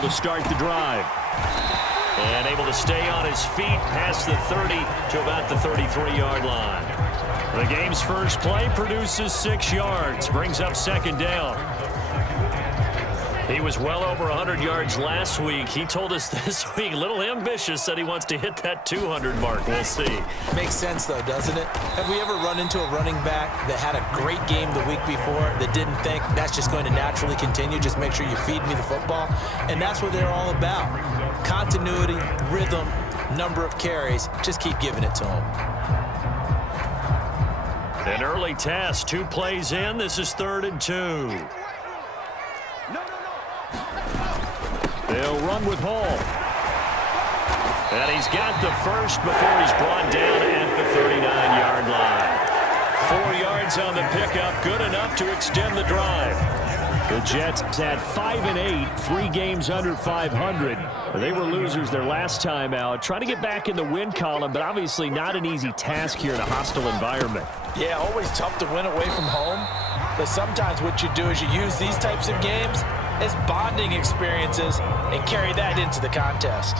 ball to start the drive. And able to stay on his feet past the 30 to about the 33-yard line. The game's first play produces 6 yards, brings up second down. He was well over 100 yards last week. He told us this week, a little ambitious, said he wants to hit that 200 mark. We'll see. Makes sense, though, doesn't it? Have we ever run into a running back that had a great game the week before that didn't think that's just going to naturally continue? Just make sure you feed me the football. And that's what they're all about. Continuity, rhythm, number of carries. Just keep giving it to them. An early test, 2 plays in. This is 3rd and 2. They'll run with Hall. And he's got the first before he's brought down at the 39-yard line. 4 yards on the pickup, good enough to extend the drive. The Jets had 5-8, 3 games under 500. They were losers their last time out. Trying to get back in the win column, but obviously not an easy task here in a hostile environment. Yeah, always tough to win away from home. But sometimes what you do is you use these types of games as bonding experiences and carry that into the contest.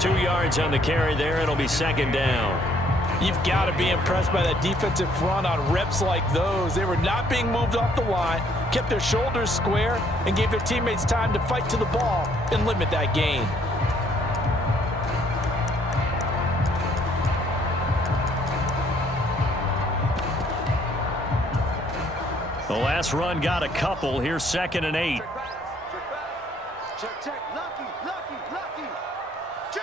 2 yards on the carry there. It'll be second down. You've got to be impressed by that defensive front on reps like those. They were not being moved off the line, kept their shoulders square, and gave their teammates time to fight to the ball and limit that gain. The last run got a couple. Here's 2nd and 8. Check. Lucky. Check.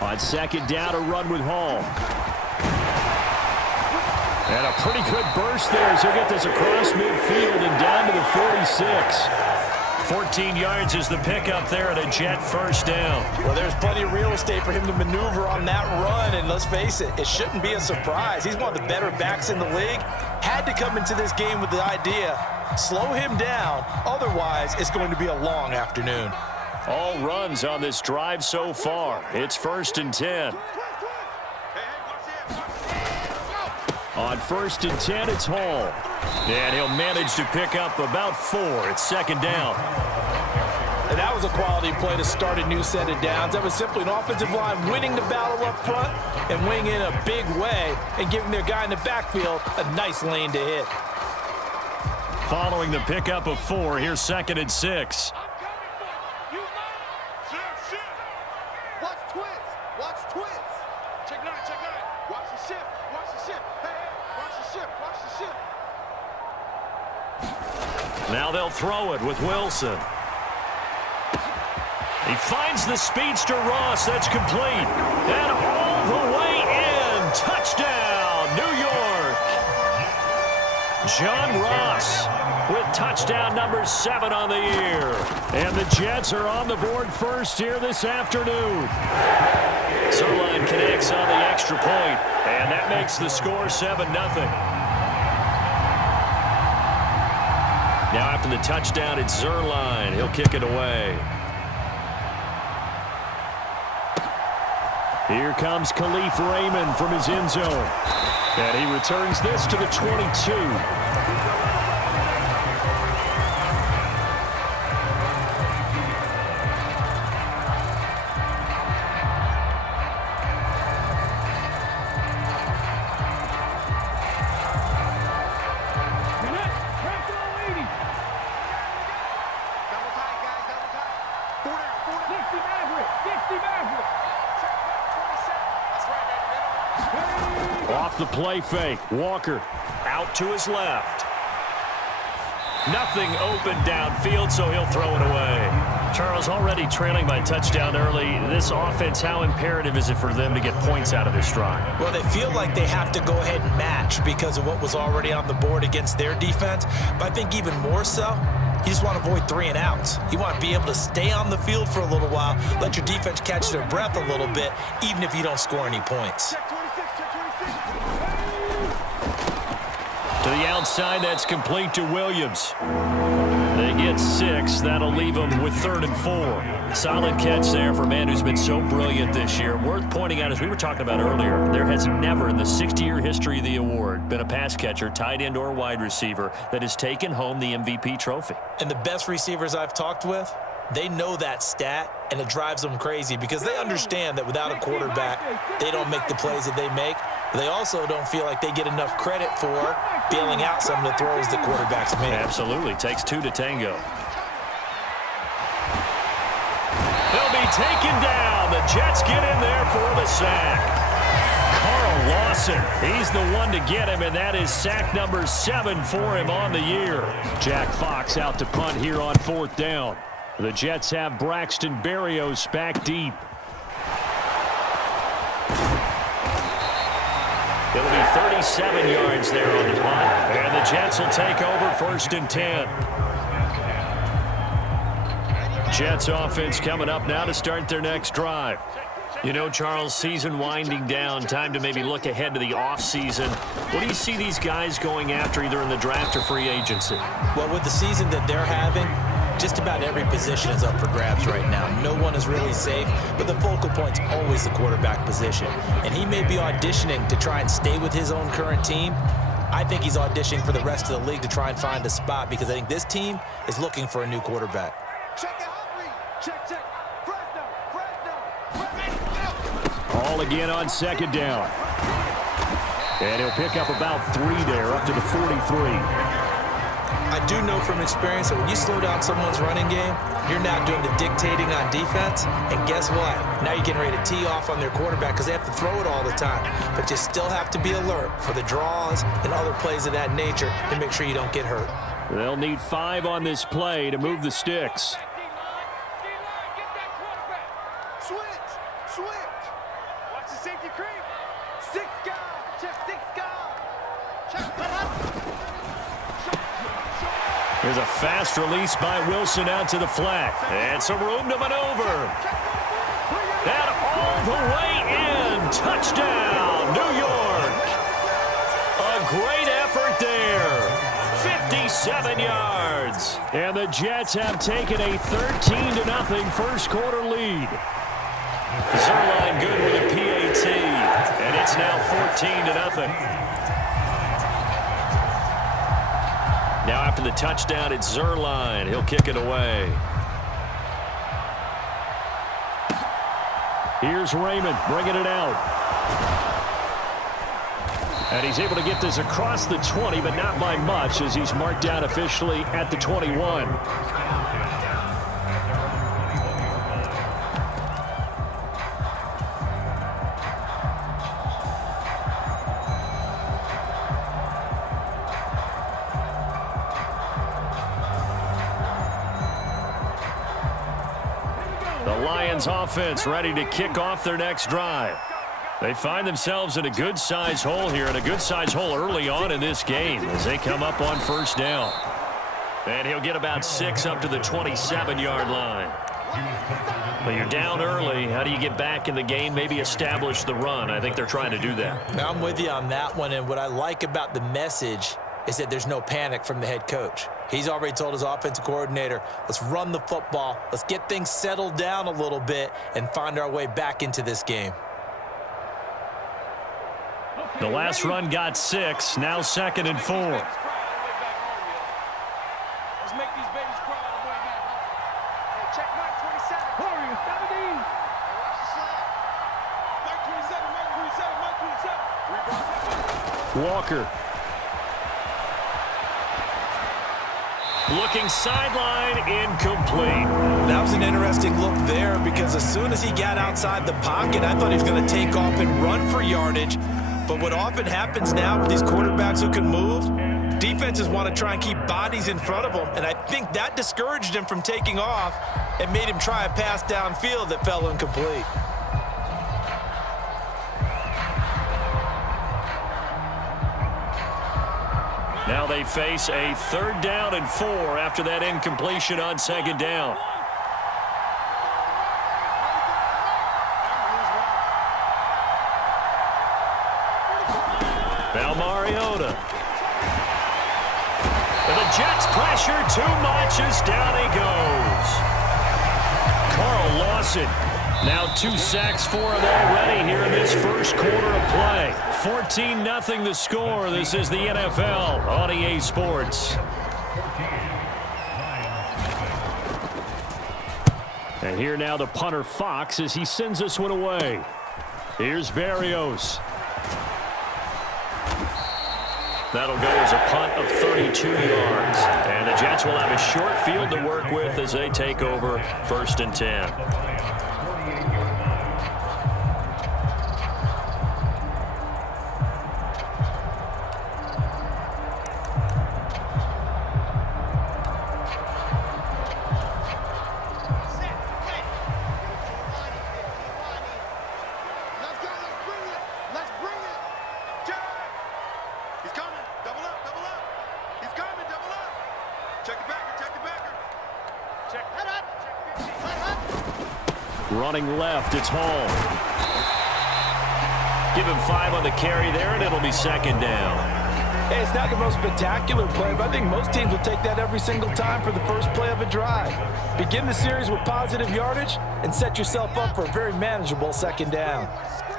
On second down, a run with Hall. And a pretty good burst there as he'll get this across midfield and down to the 46. 14 yards is the pickup there at a Jet first down. Well, there's plenty of real estate for him to maneuver on that run, and let's face it, it shouldn't be a surprise. He's one of the better backs in the league. Had to come into this game with the idea, slow him down, otherwise it's going to be a long afternoon. All runs on this drive so far. It's 1st and 10. On 1st and 10, it's Hall. And he'll manage to pick up about 4. It's second down. And that was a quality play to start a new set of downs. That was simply an offensive line winning the battle up front and winning in a big way and giving their guy in the backfield a nice lane to hit. Following the pickup of 4, here's 2nd and 6. Now they'll throw it with Wilson. He finds the speedster Ross. That's complete. And all the way in. Touchdown, New York. John Ross with touchdown number 7 on the year. And the Jets are on the board first here this afternoon. Zerline connects on the extra point, and that makes the score 7-0. Now after the touchdown, it's Zerline. He'll kick it away. Here comes Khalif Raymond from his end zone. And he returns this to the 22. Off the play fake. Walker out to his left. Nothing open downfield, so he'll throw it away. Charles, already trailing by touchdown early. This offense, how imperative is it for them to get points out of this drive? Well, they feel like they have to go ahead and match because of what was already on the board against their defense. But I think even more so, you just want to avoid 3 and outs. You want to be able to stay on the field for a little while, let your defense catch their breath a little bit, even if you don't score any points. To the outside, that's complete to Williams. They get 6. That'll leave them with 3rd and 4. Solid catch there for a man who's been so brilliant this year. Worth pointing out, as we were talking about earlier, there has never in the 60-year history of the award been a pass catcher, tight end, or wide receiver that has taken home the MVP trophy. And the best receivers I've talked with, they know that stat, and it drives them crazy because they understand that without a quarterback, they don't make the plays that they make. They also don't feel like they get enough credit for bailing out some of the throws the quarterbacks make. Absolutely. Takes 2 to tango. They'll be taken down. The Jets get in there for the sack. Carl Lawson, he's the one to get him, and that is sack number 7 for him on the year. Jack Fox out to punt here on 4th down. The Jets have Braxton Berrios back deep. It'll be 37 yards there on the punt. And the Jets will take over 1st and 10. Jets offense coming up now to start their next drive. You know, Charles, season winding down, time to maybe look ahead to the offseason. What do you see these guys going after either in the draft or free agency? Well, with the season that they're having, just about every position is up for grabs right now. No one is really safe, but the focal point's always the quarterback position. And he may be auditioning to try and stay with his own current team. I think he's auditioning for the rest of the league to try and find a spot because I think this team is looking for a new quarterback. All again on 2nd down. And he'll pick up about 3 there, up to the 43. I do know from experience that when you slow down someone's running game, you're now doing the dictating on defense. And guess what? Now you're getting ready to tee off on their quarterback because they have to throw it all the time. But you still have to be alert for the draws and other plays of that nature to make sure you don't get hurt. They'll need 5 on this play to move the sticks. Watch the safety creep. 6 guard. Check 6 guard. Check. Here's a fast release by Wilson out to the flat. And some room to maneuver. And all the way in. Touchdown, New York. A great effort there. 57 yards. And the Jets have taken a 13-0 first quarter lead. Zerline good with a PAT. And it's now 14-0. Now after the touchdown, it's Zerline. He'll kick it away. Here's Raymond bringing it out. And he's able to get this across the 20, but not by much as he's marked down officially at the 21. Lions offense ready to kick off their next drive. They find themselves in a good-sized hole here, and a good-sized hole early on in this game as they come up on 1st down. And he'll get about 6 up to the 27-yard line. Well, you're down early. How do you get back in the game, maybe establish the run? I think they're trying to do that. Now, I'm with you on that one, and what I like about the message is that there's no panic from the head coach. He's already told his offensive coordinator, let's run the football, let's get things settled down a little bit and find our way back into this game. The last run got 6, now 2nd and 4. Let's make these babies crawl all the way back home. Hey, check Mike 27. Hurry, 17. Watch the slide. Mike 27, Mike 27, Mike 27. Walker. Looking sideline, incomplete. That was an interesting look there because as soon as he got outside the pocket, I thought he was going to take off and run for yardage. But what often happens now with these quarterbacks who can move, defenses want to try and keep bodies in front of them. And I think that discouraged him from taking off and made him try a pass downfield that fell incomplete. Now they face a 3rd down and 4 after that incompletion on 2nd down. Now Mariota. And the Jets pressure too much, launches, down he goes. Carl Lawson, now 2 sacks for him already here in this first quarter of play. 14-0 the score. This is the NFL on EA Sports. And here now the punter Fox as he sends this one away. Here's Berrios. That'll go as a punt of 32 yards. And the Jets will have a short field to work with as they take over 1st and 10. Running left, it's Hall. Give him 5 on the carry there, and it'll be 2nd down. Hey, it's not the most spectacular play, but I think most teams will take that every single time for the first play of a drive. Begin the series with positive yardage and set yourself up for a very manageable 2nd down.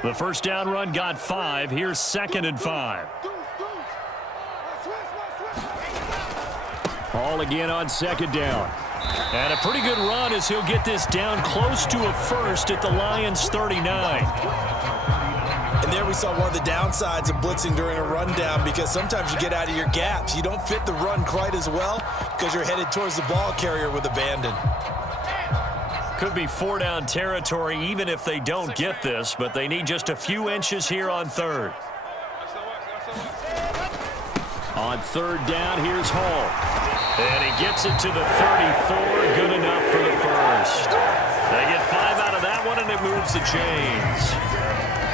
The first down run got 5. Here's 2nd and 5. Hall again on 2nd down. And a pretty good run as he'll get this down close to a first at the Lions' 39. And there we saw one of the downsides of blitzing during a rundown, because sometimes you get out of your gaps. You don't fit the run quite as well because you're headed towards the ball carrier with abandon. Could be 4-down territory even if they don't get this, but they need just a few inches here on 3rd. On 3rd down, here's Hall. And he gets it to the 34, good enough for the first. They get 5 out of that one, and it moves the chains.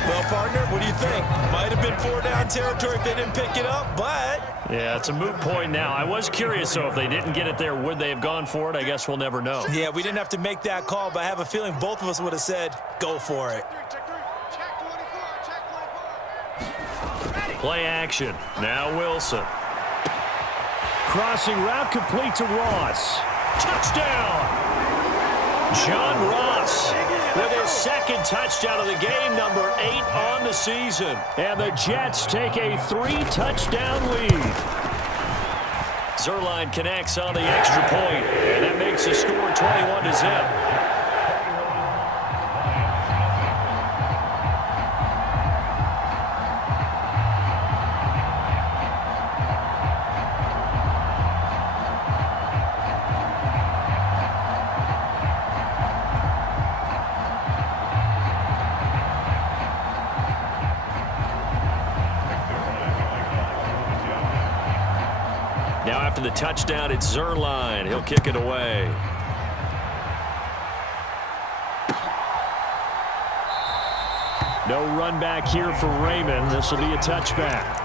Well, partner, what do you think? Might have been 4-down territory if they didn't pick it up, but... Yeah, it's a moot point now. I was curious, though, if they didn't get it there, would they have gone for it? I guess we'll never know. Yeah, we didn't have to make that call, but I have a feeling both of us would have said, go for it. Play action. Now Wilson. Crossing route complete to Ross. Touchdown! John Ross with his 2nd touchdown of the game, number 8 on the season. And the Jets take a 3-touchdown lead. Zuerlein connects on the extra point, and that makes the score 21-0. Now after the touchdown, it's Zuerlein. He'll kick it away. No run back here for Raymond. This will be a touchback.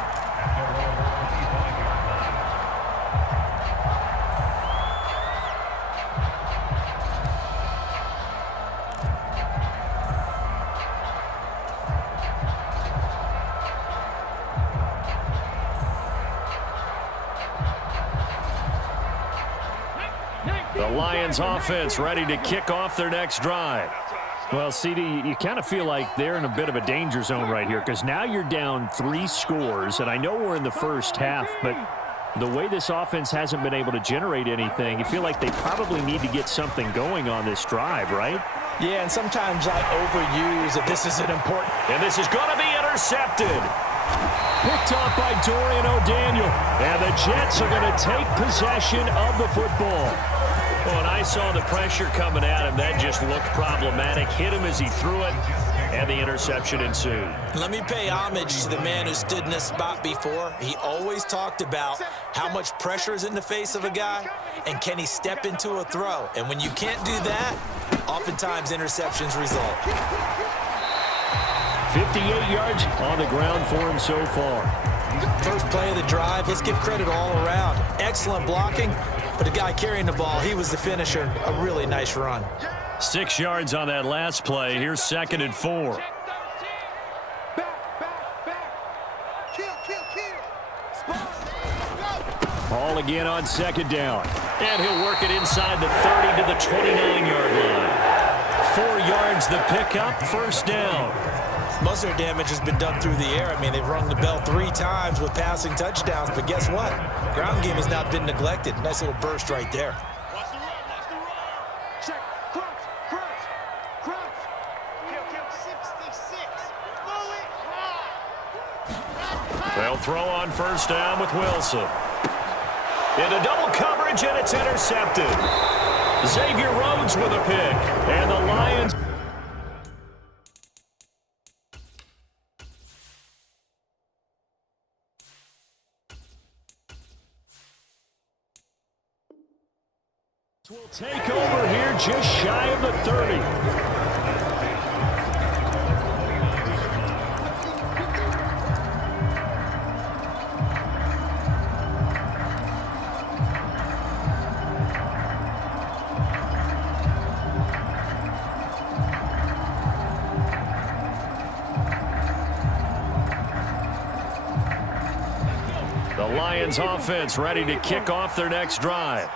The Lions offense ready to kick off their next drive. Well, CD, you kind of feel like they're in a bit of a danger zone right here, because now you're down 3 scores, and I know we're in the first half, but the way this offense hasn't been able to generate anything, you feel like they probably need to get something going on this drive, right? Yeah, and sometimes I overuse that this isn't important. And this is going to be intercepted. Picked off by Dorian O'Daniel. And the Jets are going to take possession of the football. Well, and I saw the pressure coming at him. That just looked problematic. Hit him as he threw it, and the interception ensued. Let me pay homage to the man who stood in this spot before. He always talked about how much pressure is in the face of a guy, and can he step into a throw. And when you can't do that, oftentimes interceptions result. 58 yards on the ground for him so far. First play of the drive, let's give credit all around. Excellent blocking, but the guy carrying the ball, he was the finisher. A really nice run. 6 yards on that last play. Here's 2nd and 4. Ball again on 2nd down. And he'll work it inside the 30 to the 29-yard line. 4 yards the pickup, first down. Most of their damage has been done through the air. I mean, they've rung the bell 3 times with passing touchdowns, but guess what? Ground game has not been neglected. Nice little burst right there. Watch the run, watch the run. Check, crunch, crunch, crunch. Kill, 66. Bullet, They'll throw on first down with Wilson. Into double coverage, and it's intercepted. Xavier Rhodes with a pick, and the Lions... will take over here just shy of the 30. The Lions offense ready to kick off their next drive.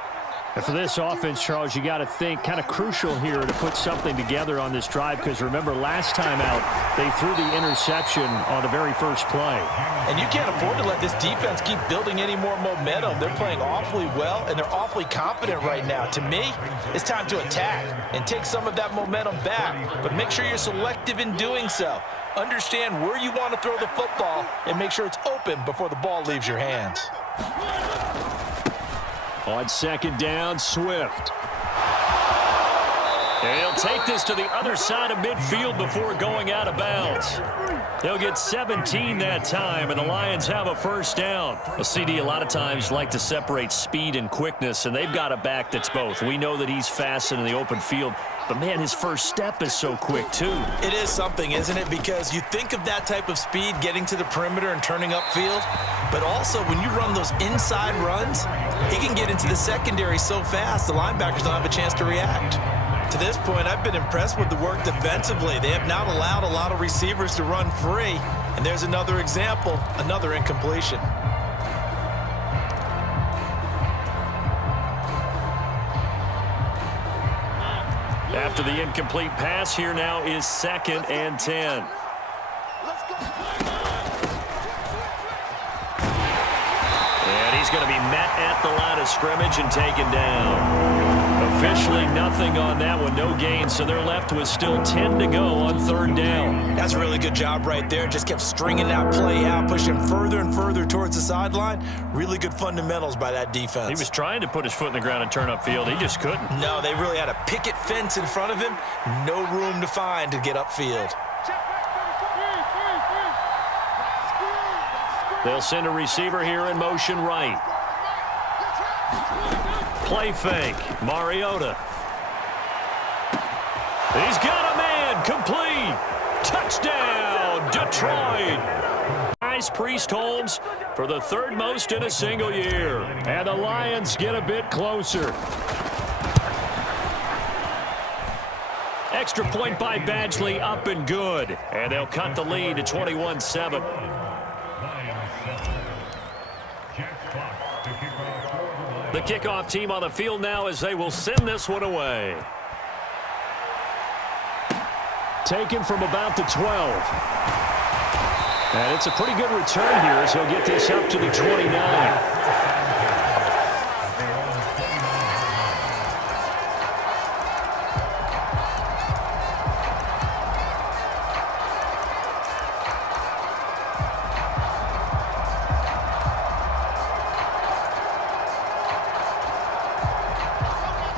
And for this offense, Charles, you got to think kind of crucial here to put something together on this drive, because remember last time out they threw the interception on the very first play. And you can't afford to let this defense keep building any more momentum. They're playing awfully well, and they're awfully confident right now. To me, it's time to attack and take some of that momentum back, but make sure you're selective in doing so. Understand where you want to throw the football and make sure it's open before the ball leaves your hands. On second down, Swift. And he'll take this to the other side of midfield before going out of bounds. They'll get 17 that time, and the Lions have a first down. A CD a lot of times like to separate speed and quickness, and they've got a back that's both. We know that he's fast in the open field, but, man, his first step is so quick, too. It is something, isn't it? Because you think of that type of speed getting to the perimeter and turning upfield, but also when you run those inside runs, he can get into the secondary so fast the linebackers don't have a chance to react. To this point, I've been impressed with the work defensively. They have not allowed a lot of receivers to run free, and there's another example, another incompletion. After the incomplete pass, here now is 2nd and 10. And he's going to be met at the line of scrimmage and taken down. Officially nothing on that one, no gain, so they're left with still 10 to go on 3rd down. That's a really good job right there. Just kept stringing that play out, pushing further and further towards the sideline. Really good fundamentals by that defense. He was trying to put his foot in the ground and turn upfield. He just couldn't. No, they really had a picket fence in front of him. No room to find to get upfield. They'll send a receiver here in motion right. Play fake. Mariota. He's got a man. Complete. Touchdown, Detroit. Nice Priest-Holmes for the 3rd most in a single year. And the Lions get a bit closer. Extra point by Badgley, up and good. And they'll cut the lead to 21-7. The kickoff team on the field now as they will send this one away. Taken from about the 12. And it's a pretty good return here as he'll get this up to the 29.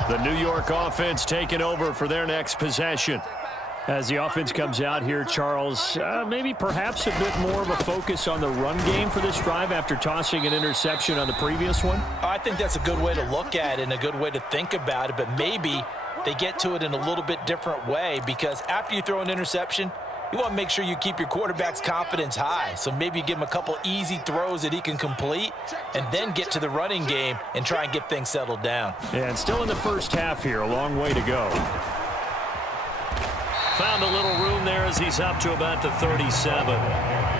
The New York offense taking over for their next possession. As the offense comes out here, Charles, maybe perhaps a bit more of a focus on the run game for this drive after tossing an interception on the previous one? I think that's a good way to look at it and a good way to think about it, but maybe they get to it in a little bit different way, because after you throw an interception, you want to make sure you keep your quarterback's confidence high. So maybe you give him a couple easy throws that he can complete and then get to the running game and try and get things settled down. And still in the first half here, a long way to go. Found a little room there as he's up to about the 37.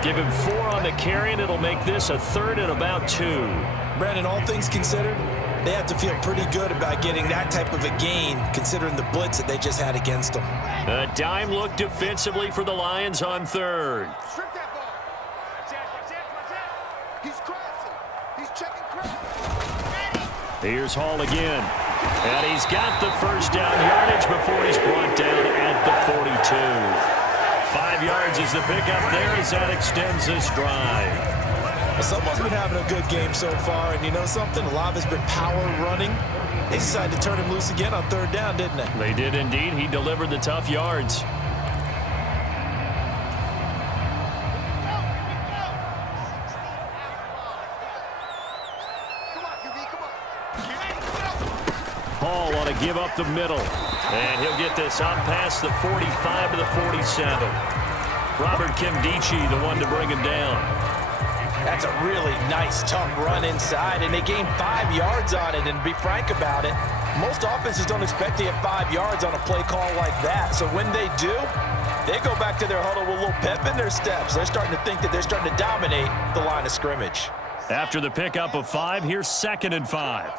Give him 4 on the carry, and it'll make this a 3rd and about 2. Brandon, all things considered, They have to feel pretty good about getting that type of a gain, considering the blitz that they just had against them. A dime look defensively for the Lions on third. Strip that ball. Watch it. He's crossing. He's checking crossing. Here's Hall again. And he's got the first down yardage before he's brought down at the 42. 5 yards is the pickup there as that extends this drive. Well, someone's been having a good game so far, and you know something? A lot of it's been power running. They decided to turn him loose again on third down, didn't they? They did indeed. He delivered the tough yards. Hall ought to give up the middle. And he'll get this up past the 45 to the 47. Robert Kimdichie, the one to bring him down. That's a really nice, tough run inside, and they gained 5 yards on it. And to be frank about it, most offenses don't expect to get 5 yards on a play call like that. So when they do, they go back to their huddle with a little pep in their steps. They're starting to think that they're starting to dominate the line of scrimmage. After the pickup of 5, here's 2nd and 5.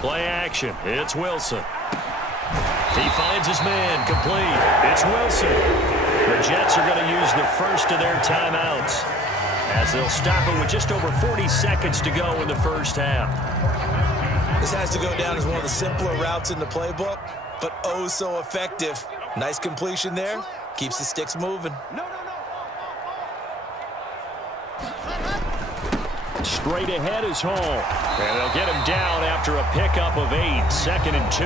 Play action. It's Wilson. He finds his man, complete. It's Wilson. The Jets are going to use the first of their timeouts as they'll stop it with just over 40 seconds to go in the first half. This has to go down as one of the simpler routes in the playbook, but oh so effective. Nice completion there. Keeps the sticks moving. Straight ahead is Hall. And they'll get him down after a pickup of 8, 2nd and 2.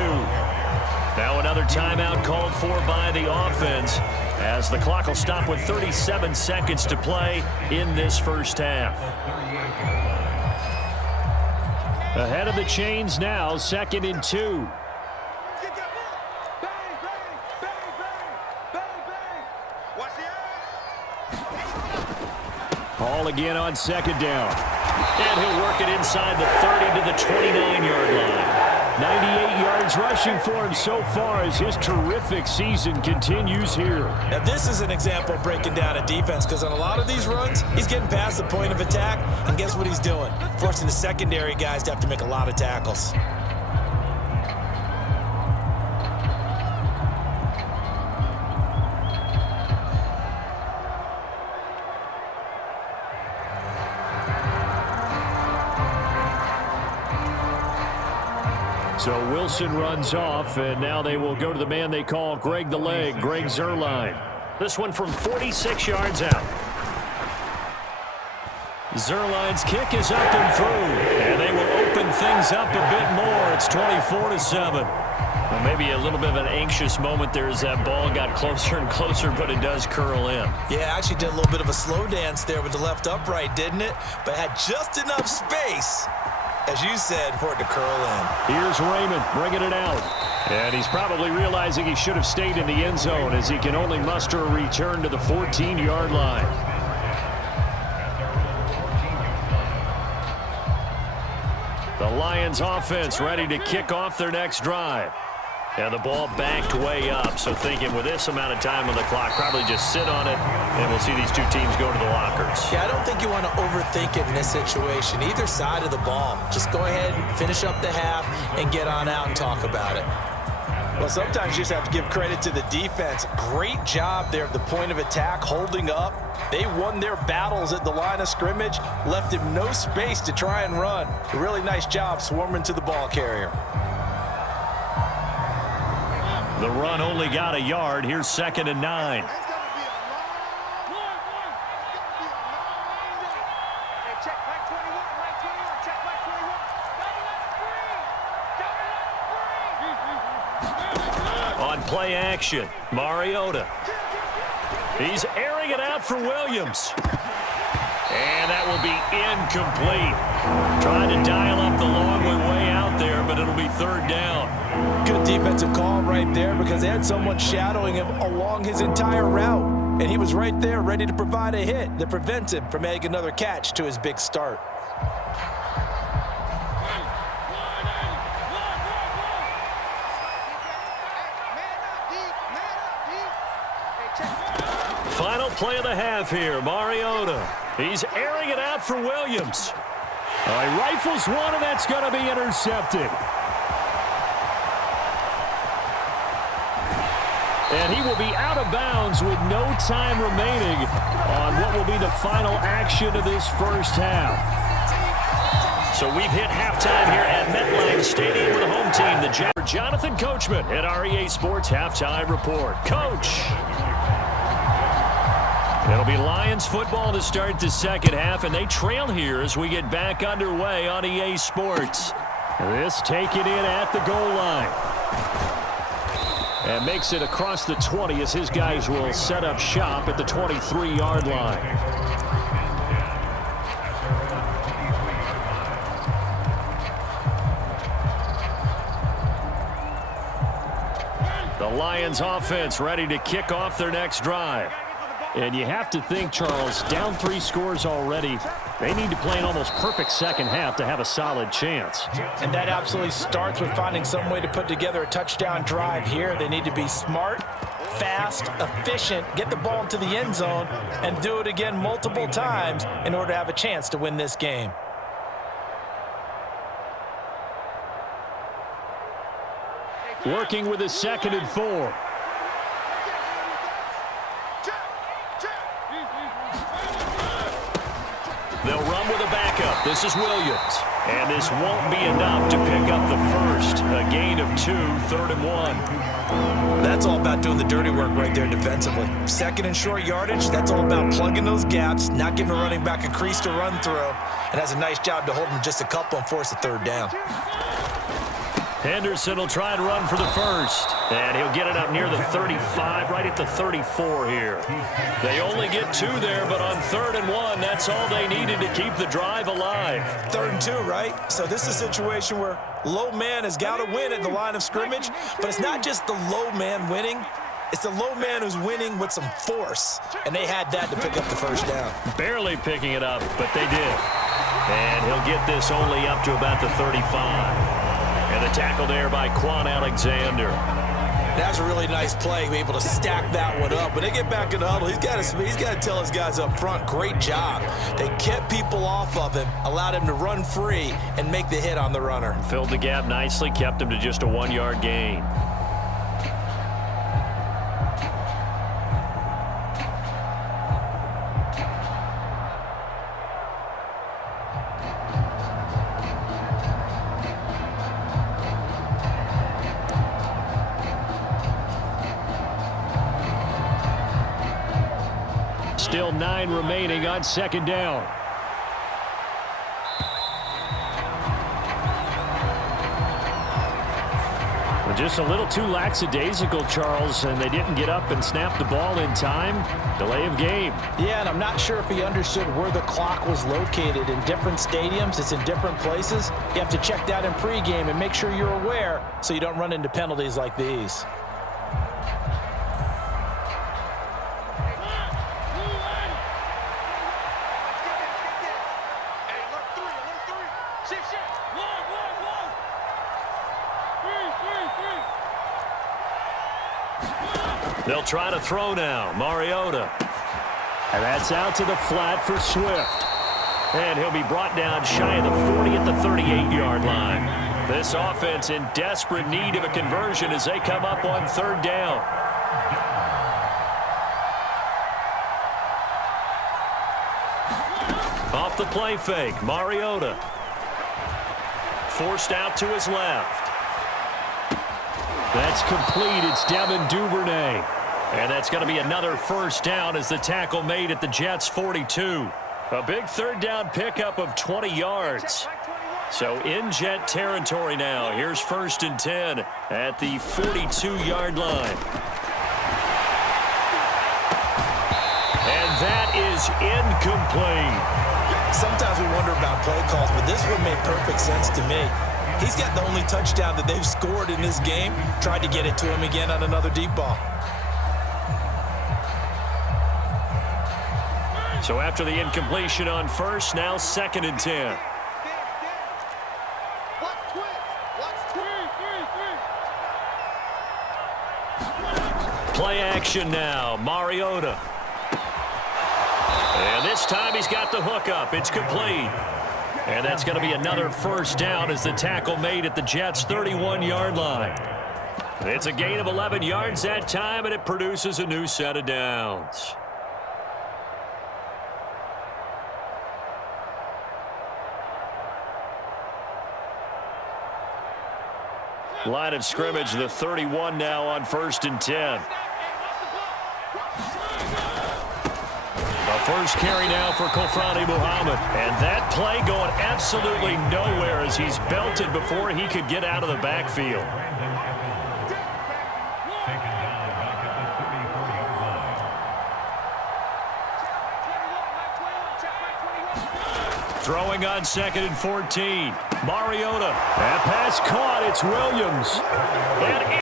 Now another timeout called for by the offense as the clock will stop with 37 seconds to play in this first half. Ahead of the chains now, 2nd and 2. Hall again on 2nd down. And he'll work it inside the 30 to the 29-yard line. 98 yards rushing for him so far as his terrific season continues here. Now this is an example of breaking down a defense, because on a lot of these runs, he's getting past the point of attack, and guess what he's doing? Forcing the secondary guys to have to make a lot of tackles. So Wilson runs off, and now they will go to the man they call Greg the Leg, Greg Zuerlein. This one from 46 yards out. Zuerlein's kick is up and through, and they will open things up a bit more. It's 24-7. Well, maybe a little bit of an anxious moment there as that ball got closer and closer, but it does curl in. Yeah, actually did a little bit of a slow dance there with the left upright, didn't it? But had just enough space, as you said, for it to curl in. Here's Raymond bringing it out. And he's probably realizing he should have stayed in the end zone as he can only muster a return to the 14-yard line. The Lions offense ready to kick off their next drive. And the ball backed way up, so thinking with this amount of time on the clock, probably just sit on it, and we'll see these two teams go to the lockers. Yeah, I don't think you want to overthink it in this situation. Either side of the ball. Just go ahead and finish up the half and get on out and talk about it. Well, sometimes you just have to give credit to the defense. Great job there at the point of attack, holding up. They won their battles at the line of scrimmage, left him no space to try and run. A really nice job swarming to the ball carrier. The run only got a yard. Here's 2nd and 9. On play action, Mariota. He's airing it out for Williams. And that will be incomplete. Trying to dial up the long way out there, but it'll be 3rd down. Good defensive call right there, because they had someone shadowing him along his entire route. And he was right there ready to provide a hit that prevents him from making another catch to his big start. Final Play of the half here, Mariota. He's airing it out for Williams. All right, rifles one, and that's going to be intercepted. And he will be out of bounds with no time remaining on what will be the final action of this first half. So we've hit halftime here at MetLife Stadium with the home team, the Jonathan Coachman at our EA Sports Halftime Report. Coach. It'll be Lions football to start the second half, and they trail here as we get back underway on EA Sports. This taken in at the goal line. And makes it across the 20 as his guys will set up shop at the 23-yard line. The Lions offense ready to kick off their next drive. And you have to think, Charles, down 3 scores already. They need to play an almost perfect second half to have a solid chance. And that absolutely starts with finding some way to put together a touchdown drive here. They need to be smart, fast, efficient, get the ball into the end zone, and do it again multiple times in order to have a chance to win this game. Working with a 2nd and 4. They'll run with a backup. This is Williams. And this won't be enough to pick up the first. A gain of 2, 3rd and 1. That's all about doing the dirty work right there defensively. 2nd and short yardage, that's all about plugging those gaps, not giving a running back a crease to run through, and has a nice job to hold him just a couple and force a 3rd down. Henderson will try and run for the first. And he'll get it up near the 35, right at the 34 here. They only get 2 there, but on 3rd and 1, that's all they needed to keep the drive alive. 3rd and 2, right? So this is a situation where low man has got to win at the line of scrimmage, but it's not just the low man winning. It's the low man who's winning with some force, and they had that to pick up the first down. Barely picking it up, but they did. And he'll get this only up to about the 35. And the tackle there by Quan Alexander. That's a really nice play, be able to stack that one up. When they get back in the huddle, he's got to tell his guys up front, great job. They kept people off of him, allowed him to run free, and make the hit on the runner. Filled the gap nicely, kept him to just a 1-yard gain. Still 9 remaining on 2nd down. Well, just a little too lackadaisical, Charles, and they didn't get up and snap the ball in time. Delay of game. Yeah, and I'm not sure if he understood where the clock was located. In different stadiums, it's in different places. You have to check that in pregame and make sure you're aware so you don't run into penalties like these. They'll try to throw now. Mariota. And that's out to the flat for Swift. And he'll be brought down shy of the 40 at the 38-yard line. This offense in desperate need of a conversion as they come up on 3rd down. Off the play fake, Mariota. Forced out to his left. That's complete. It's Devin Duvernay. And that's going to be another first down as the tackle made at the Jets' 42. A big 3rd down pickup of 20 yards. So in Jet territory now. Here's 1st and 10 at the 42-yard line. And that is incomplete. Sometimes we wonder about play calls, but this one made perfect sense to me. He's got the only touchdown that they've scored in this game. Tried to get it to him again on another deep ball. So after the incompletion on 1st, now 2nd and 10. Play action now. Mariota. And this time he's got the hook up. It's complete. And that's going to be another first down as the tackle made at the Jets' 31-yard line. It's a gain of 11 yards that time, and it produces a new set of downs. Line of scrimmage, the 31 now on 1st and 10. The first carry now for Kofrani Muhammad. And that play going absolutely nowhere as he's belted before he could get out of the backfield. Throwing on 2nd and 14. Mariota. That pass caught. It's Williams.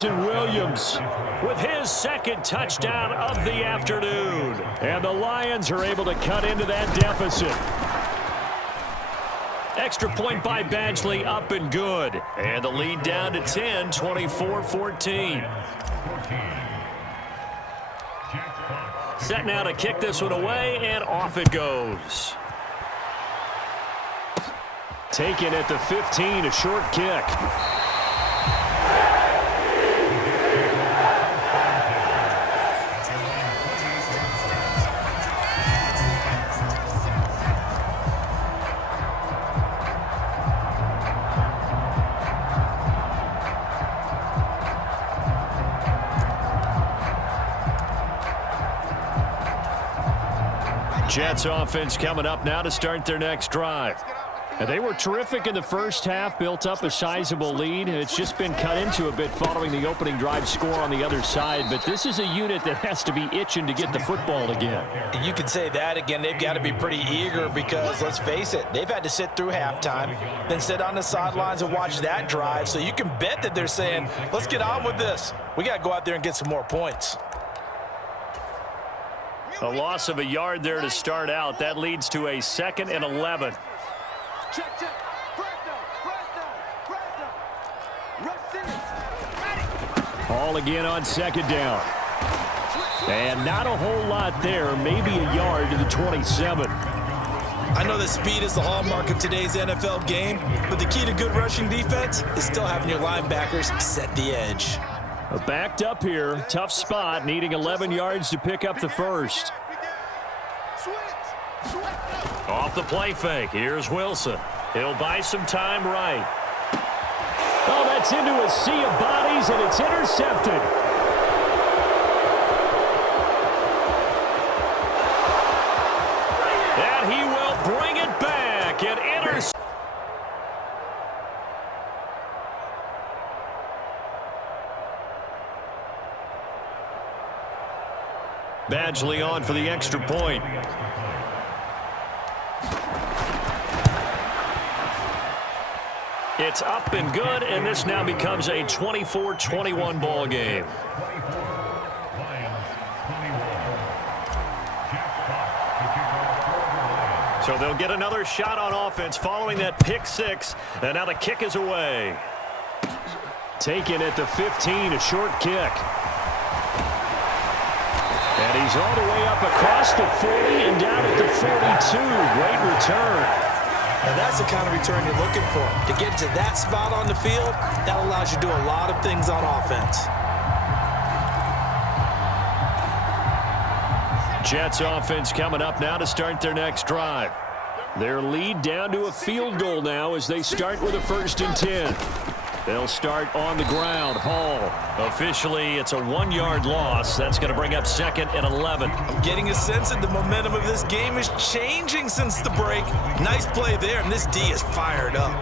And Williams with his second touchdown of the afternoon. And the Lions are able to cut into that deficit. Extra point by Badgley, up and good. And the lead down to 10, 24-14. Set now to kick this one away, and off it goes. Taken at the 15, a short kick. Jets offense coming up now to start their next drive. And they were terrific in the first half, built up a sizable lead. It's just been cut into a bit following the opening drive score on the other side. But this is a unit that has to be itching to get the football again. And you can say that again. They've got to be pretty eager because, let's face it, they've had to sit through halftime, then sit on the sidelines and watch that drive. So you can bet that they're saying, let's get on with this. We got to go out there and get some more points. A loss of a yard there to start out. That leads to a 2nd and 11. Check. All again on 2nd down. And not a whole lot there. Maybe a yard to the 27. I know that speed is the hallmark of today's NFL game, but the key to good rushing defense is still having your linebackers set the edge. Backed up here. Tough spot. Needing 11 yards to pick up the first. Off the play fake. Here's Wilson. He'll buy some time right. Oh, that's into a sea of bodies, and it's intercepted. And he will bring it back. And intercept. Badgley on for the extra point. It's up and good, and this now becomes a 24-21 ball game. So they'll get another shot on offense following that pick six, and now the kick is away. Taken at the 15, a short kick. And he's all the way up across the 40 and down at the 42. Great return. And that's the kind of return you're looking for. To get to that spot on the field, that allows you to do a lot of things on offense. Jets offense coming up now to start their next drive. Their lead down to a field goal now as they start with a 1st and 10. They'll start on the ground. Hall. Officially, it's a 1-yard loss. That's going to bring up 2nd and 11. I'm getting a sense that the momentum of this game is changing since the break. Nice play there, and this D is fired up.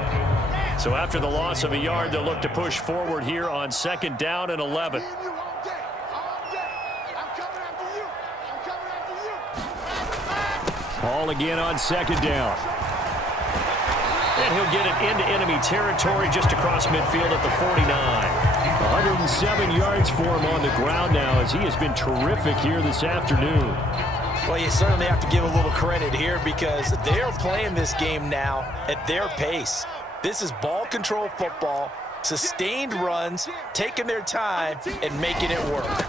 So after the loss of a yard, they'll look to push forward here on 2nd down and 11. Hall again on 2nd down. And he'll get it into enemy territory just across midfield at the 49. 107 yards for him on the ground now as he has been terrific here this afternoon. Well, you certainly have to give a little credit here because they're playing this game now at their pace. This is ball control football, sustained runs, taking their time and making it work.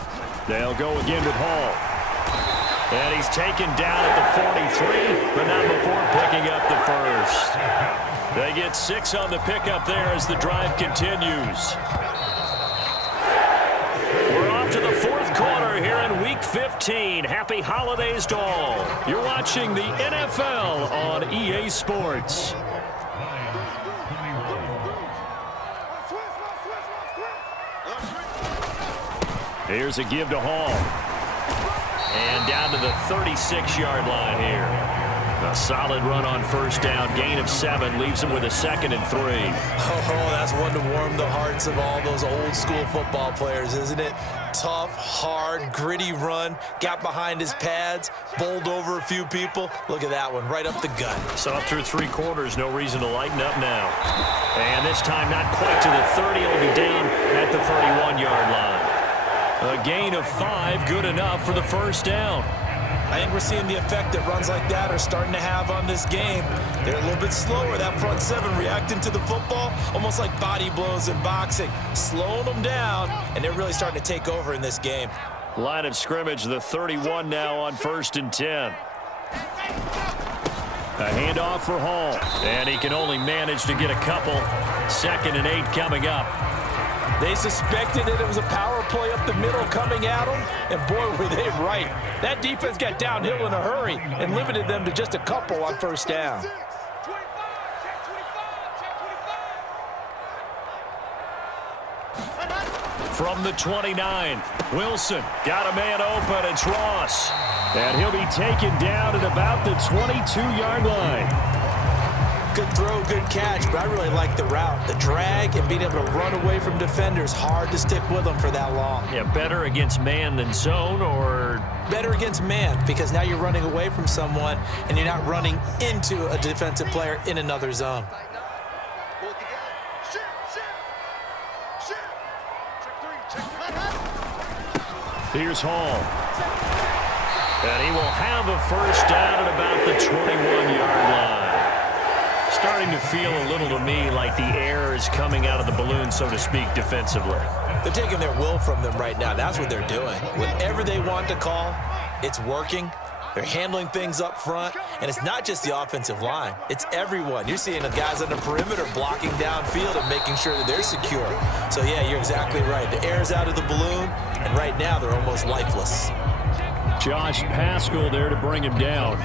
They'll go again with Hall. And he's taken down at the 43, but not before picking up the first. They get 6 on the pickup there as the drive continues. We're off to the fourth quarter here in Week 15. Happy holidays to all. You're watching the NFL on EA Sports. Here's a give to Hall. And down to the 36-yard line here. A solid run on first down. Gain of 7 leaves him with a 2nd and 3. Oh, that's one to warm the hearts of all those old school football players, isn't it? Tough, hard, gritty run. Got behind his pads, bowled over a few people. Look at that one, right up the gut. So up through 3 quarters, no reason to lighten up now. And this time not quite to the 30. He'll be down at the 31-yard line. A gain of 5, good enough for the first down. I think we're seeing the effect that runs like that are starting to have on this game. They're a little bit slower, that front 7 reacting to the football, almost like body blows in boxing, slowing them down, and they're really starting to take over in this game. Line of scrimmage, the 31 now on 1st and 10. A handoff for Hall, and he can only manage to get a couple. 2nd and 8 coming up. They suspected that it was a power play up the middle coming at them, and boy, were they right. That defense got downhill in a hurry and limited them to just a couple on first down. From the 29, Wilson got a man open. It's Ross. And he'll be taken down at about the 22-yard line. Good throw, good catch, but I really like the route. The drag and being able to run away from defenders, hard to stick with them for that long. Yeah, better against man than zone, or? Better against man, because now you're running away from someone and you're not running into a defensive player in another zone. Here's Hall. And he will have a first down at about the 21-yard line. Starting to feel a little to me like the air is coming out of the balloon, so to speak, defensively. They're taking their will from them right now. That's what they're doing. Whatever they want to call, it's working. They're handling things up front, and it's not just the offensive line. It's everyone. You're seeing the guys on the perimeter blocking downfield and making sure that they're secure. So, yeah, you're exactly right. The air's out of the balloon, and right now they're almost lifeless. Josh Paschal there to bring him down.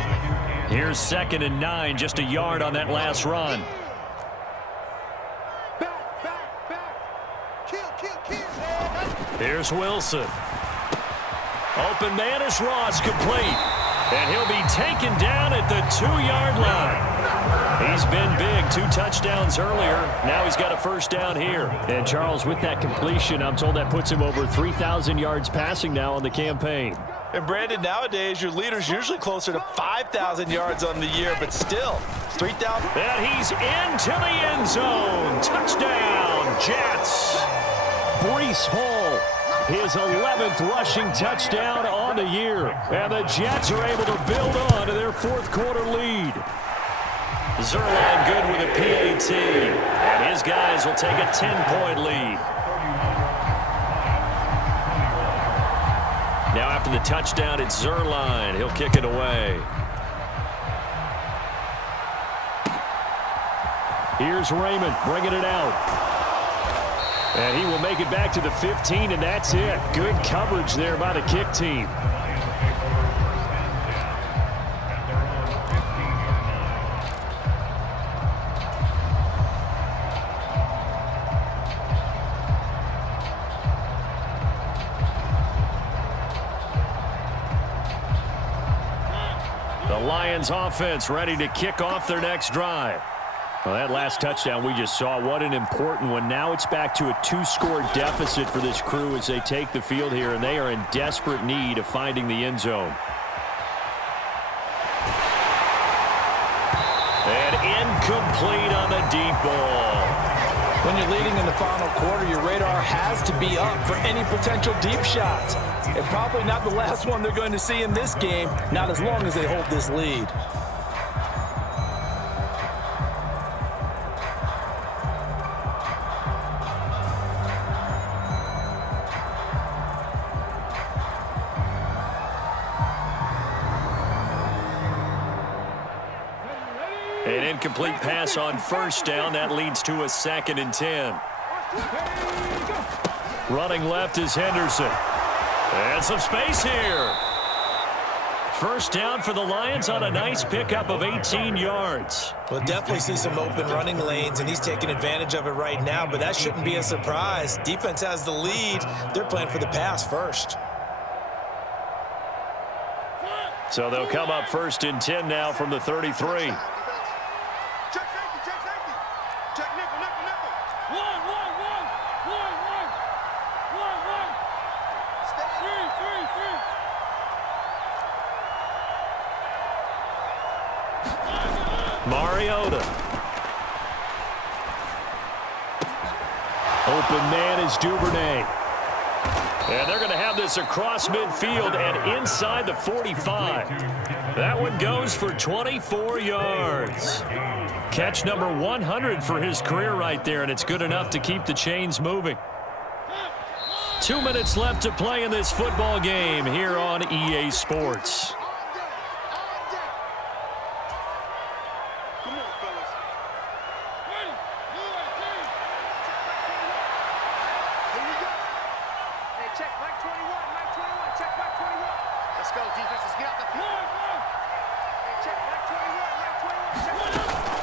Here's 2nd and 9, just a yard on that last run. Here's Wilson. Open man is Ross, complete. And he'll be taken down at the 2-yard line. He's been big, 2 touchdowns earlier. Now he's got a first down here. And Charles, with that completion, I'm told that puts him over 3,000 yards passing now on the campaign. And Brandon, nowadays your leader's usually closer to 5,000 yards on the year, but still 3,000. And he's into the end zone. Touchdown, Jets. Breece Hall, his 11th rushing touchdown on the year. And the Jets are able to build on to their 4th quarter lead. Zerline good with a PAT. And his guys will take a 10-point lead. Now after the touchdown, it's Zerline. He'll kick it away. Here's Raymond bringing it out. And he will make it back to the 15, and that's it. Good coverage there by the kick team. The Lions offense ready to kick off their next drive. Well, that last touchdown we just saw, what an important one. Now it's back to a 2-score deficit for this crew as they take the field here, and they are in desperate need of finding the end zone. And incomplete on the deep ball. When you're leading in the final quarter, your radar has to be up for any potential deep shots. And probably not the last one they're going to see in this game, not as long as they hold this lead. An incomplete pass on first down. That leads to a 2nd and 10. Running left is Henderson. And some space here. First down for the Lions on a nice pickup of 18 yards. We'll definitely see some open running lanes, and he's taking advantage of it right now, but that shouldn't be a surprise. Defense has the lead. They're playing for the pass first. So they'll come up 1st and 10 now from the 33. Check safety, check safety. Check nickel, nickel, nickel. One. Three. Mariota. Open man is Duvernay. And they're going to have this across midfield and inside the 45. That one goes for 24 yards. Catch number 100 for his career right there, and it's good enough to keep the chains moving. 2 minutes left to play in this football game here on EA Sports.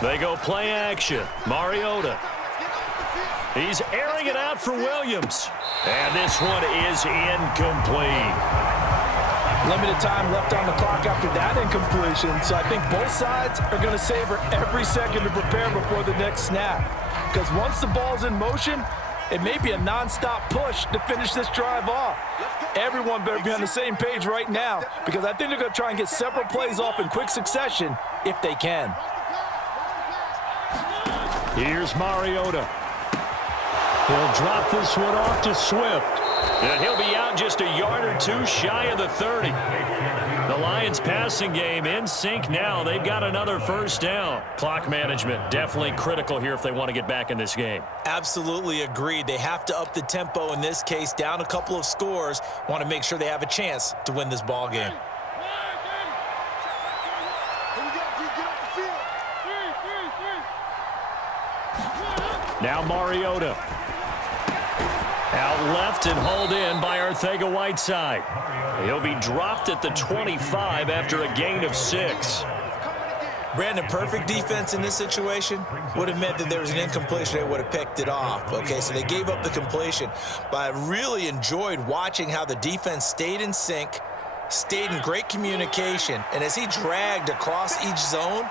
They go play action. Mariota. He's airing it out for Williams. And this one is incomplete. Limited time left on the clock after that incompletion, so I think both sides are going to savor every second to prepare before the next snap. Because once the ball's in motion, it may be a non-stop push to finish this drive off. Everyone better be on the same page right now, because I think they're going to try and get several plays off in quick succession if they can. Here's Mariota. He'll drop this one off to Swift. And he'll be out just a yard or two shy of the 30. The Lions passing game in sync now. They've got another first down. Clock management definitely critical here if they want to get back in this game. Absolutely agreed. They have to up the tempo in this case, down a couple of scores. Want to make sure they have a chance to win this ball game. Now Mariota. Out left and hauled in by Arcega-Whiteside. He'll be dropped at the 25 after a gain of 6. Brandon, perfect defense in this situation would have meant that there was an incompletion. They would have picked it off. Okay, so they gave up the completion. But I really enjoyed watching how the defense stayed in sync, stayed in great communication, and as he dragged across each zone,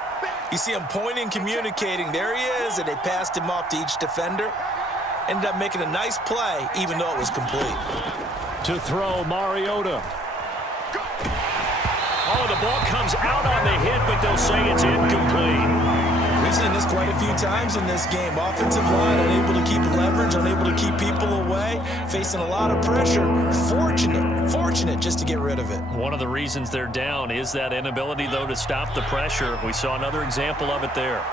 you see him pointing, communicating. There he is, and they passed him off to each defender. Ended up making a nice play, even though it was complete. To throw, Mariota. Oh, the ball comes out on the hit, but they'll say it's incomplete. We've seen this quite a few times in this game. Offensive line unable to keep leverage, unable to keep people away, facing a lot of pressure. Fortunate just to get rid of it. One of the reasons they're down is that inability, though, to stop the pressure. We saw another example of it there.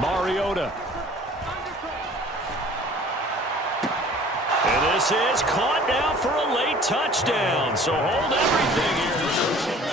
Mariota. And this is caught now for a late touchdown. So hold everything here.